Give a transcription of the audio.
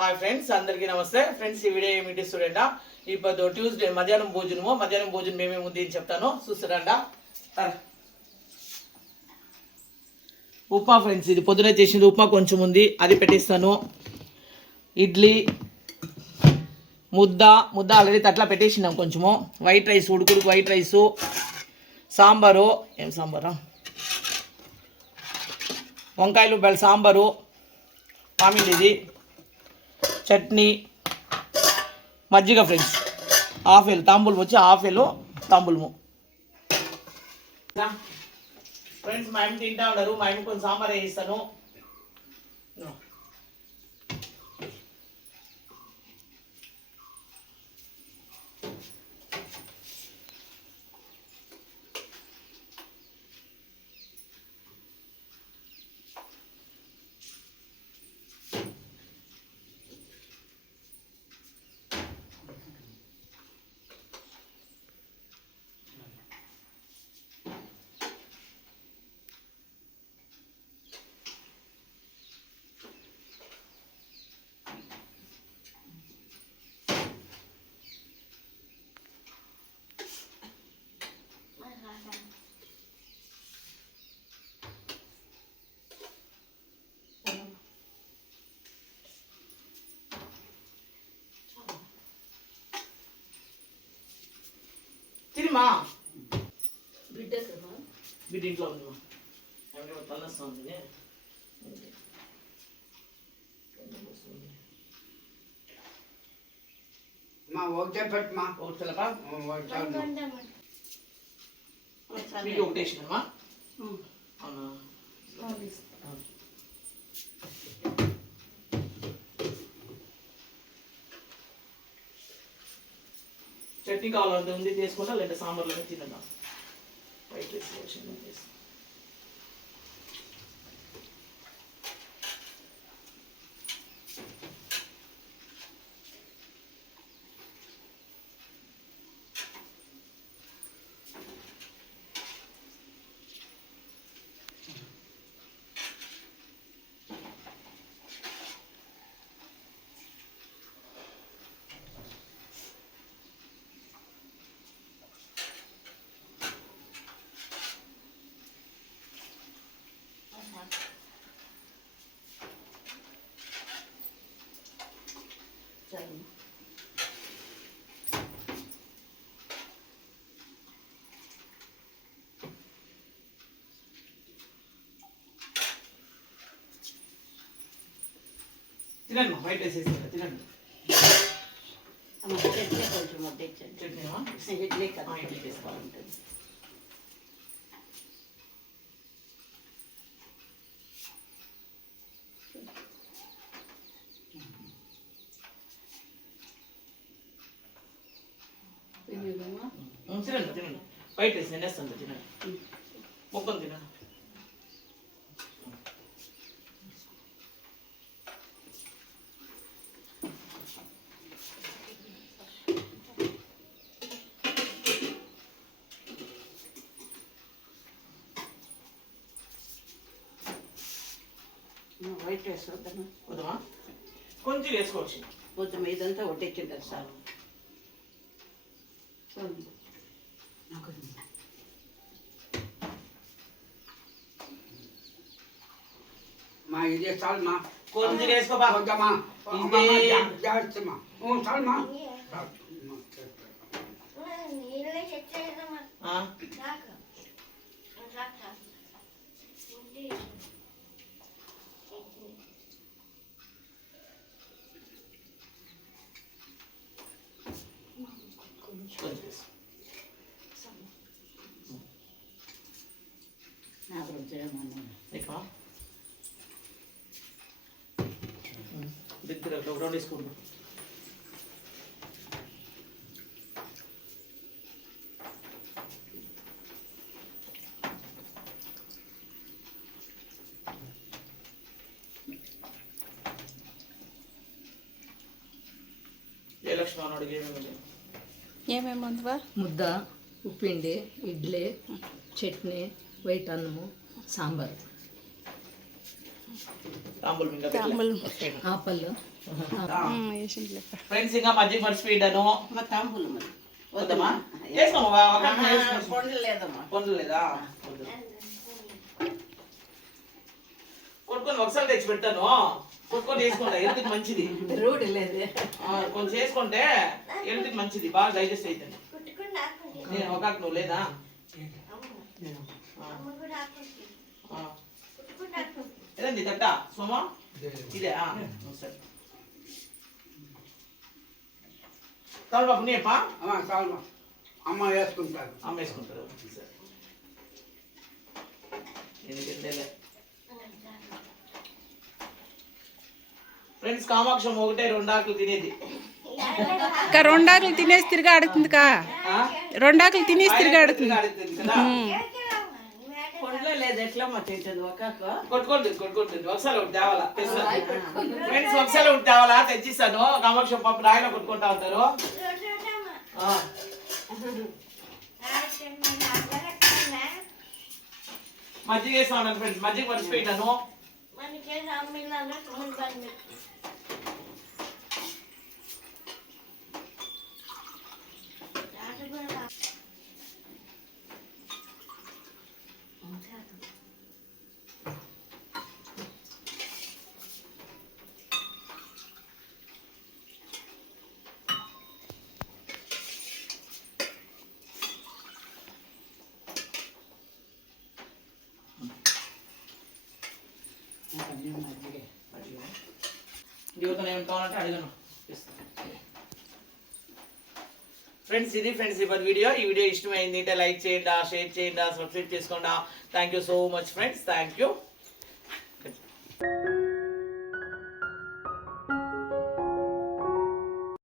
Hi friends, అందరికీ నమస్తే. Friends, ఈ వీడియో ఏమిటి చూడండి. ఇప్పుడు ట్యూస్డే మధ్యాహ్నం భోజనం మేమేమి ఉంది అని చెప్తాను, చూస్తారంట. ఉప్మా ఫ్రెండ్స్, ఇది పొద్దున చేసింది ఉప్మా కొంచెం ఉంది, అది పెట్టిస్తాను. ఇడ్లీ ముద్ద ఆల్రెడీ తట్లా పెట్టేసినాం. కొంచెము వైట్ రైస్, ఉడుకుడుకు వైట్ రైసు, సాంబారు. ఏం సాంబారా? వంకాయలు బెల్ల సాంబారు, మామిడి ఇది, చట్నీ, మజ్జిగ ఫ్రెండ్స్. ఆఫేలు తాంబూలం వచ్చి ఆఫేలు తాంబూలము. ఫ్రెండ్స్, మా ఆయన తింటా ఉన్నారు. మా ఆయన కొంచెం సాంబార్ వేయిస్తాను. తిరిమా బిడ్డ ఇంట్లో ఉందిమా, తలస్తుంది. మా ఒకటే పెట్టమా, ఒకటేలపా ఒకటేసినమ్మా. అవునా? చట్నీ కావాలంటే ఉంది తీసుకుంటా, లేదంటే సాంబార్లోనే తినదా. వైట్ రైస్ చేసి తినండి. వైట్ రైస్ వేసి తినండి. చట్నీ కొంచెం చట్నీ ఇడ్లీ కదా, ఇడ్లీ వేసుకోవాలంటుంది. తినండి. వైట్ రైస్ నేను వేస్తాను, తినండి. మొక్కలు తినండి. వైట్ రైస్ వద్దమ్మా, వద్దమా, కొంచెం వేసుకోవచ్చు. వద్దమ్మా, ఇదంతా వడ్డించుంటారు సార్. మా ఇదే చాలమ్మా, కొంచెం వేసుకోబా. వద్దమ్మా, జాగ్రత్తమ్మా, చాలమ్మా. దగ్గర ఒక రౌండ్ వేసుకుంటాం. ఏ లక్ష్మణ్ అడిగి ఏమేమి ఉందివా? ముద్ద, ఉప్పిండి, ఇడ్లీ, చట్నీ, వైట్ అన్నము, సాంబార్. తాంబూలం ఇంకా తాంబూలం. ఆపళ్ళు వేసింది ఫ్రెండ్స్ ఇంకా మజ్జిగ మర్చిపోయాను మా తాంబూలం అది. వద్దమ్మా వేసుకోమా పండ్లు లేదమ్మా. పండ్లు లేదా కొట్టుకొని ఒకసారి తెచ్చి పెడతాను కొట్టుకొని వేసుకుంటా హెల్త్కి మంచిది రూఢి లేదు. కొంచెం వేసుకుంటే హెల్త్కి మంచిది బాగా డైజెస్ట్ అవుతుంది నేను ఒక నువ్వు లేదా ఏదండి తట్ట సోమా ఇదే సరే తాడు బాబు నీపా చాలు అమ్మ వేసుకుంటారు. అమ్మ వేసుకుంటారు సరే ఎందుకంటే ఫ్రెండ్స్ కామాక్షం ఒకటే 2 ఆకులు తినేది ఇంకా 2 ఆకులు తినేసి తిరిగి ఆడుతుంది కా 2 ఆకులు తినేసి తిరిగి ఆడుతుంది కదా పండ్లు లేదు ఎట్లా మా చేసేది ఒక కొట్టుకోండి ఒకసారి ఒకటి తేవాలా ఫ్రెండ్స్ ఒకసారి ఒకటి తేవాలా తెచ్చిస్తాను కామాక్షం పప్పు రాయన కొట్టుకుంటా ఉంటారు మజ్జిగ వేస్తాను ఫ్రెండ్స్ మజ్జిగ మర్చిపోయినాను యువతను ఏం కావాలంటే అడిగాను ఫ్రెండ్స్ ఇది ఫ్రెండ్స్ ఇప్పుడు వీడియో ఈ వీడియో ఇష్టమైంది అంటే లైక్ చేయండి షేర్ చేయండి సబ్స్క్రైబ్ చేసుకోండి thank you so much friends thank you